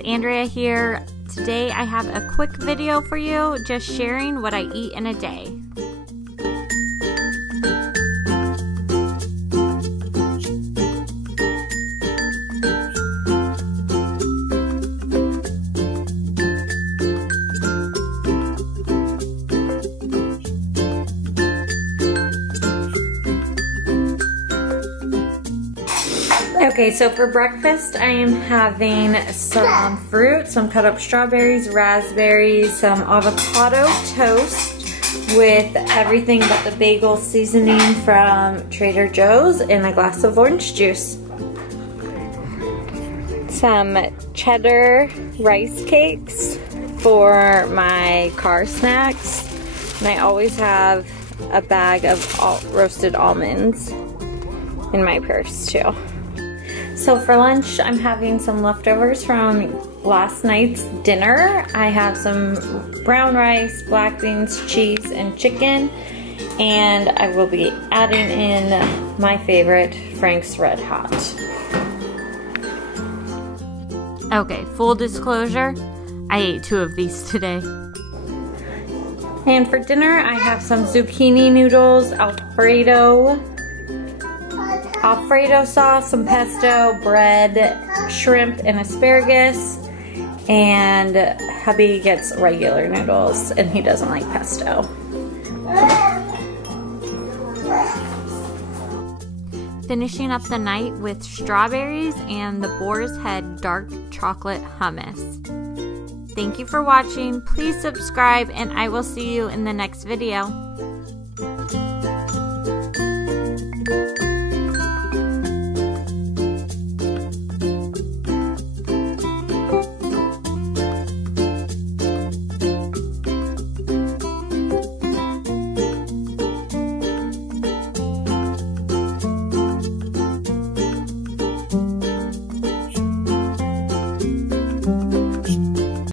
Andrea here. Today I have a quick video for you, just sharing what I eat in a day. Okay, so for breakfast I am having some fruit, some cut up strawberries, raspberries, some avocado toast with everything but the bagel seasoning from Trader Joe's and a glass of orange juice. Some cheddar rice cakes for my car snacks. And I always have a bag of roasted almonds in my purse too. So for lunch, I'm having some leftovers from last night's dinner. I have some brown rice, black beans, cheese, and chicken. And I will be adding in my favorite, Frank's Red Hot. Okay, full disclosure, I ate 2 of these today. And for dinner, I have some zucchini noodles, Alfredo sauce, some pesto, bread, shrimp, and asparagus. And hubby gets regular noodles, and he doesn't like pesto. Finishing up the night with strawberries and the Boar's Head dark chocolate hummus. Thank you for watching. Please subscribe, and I will see you in the next video.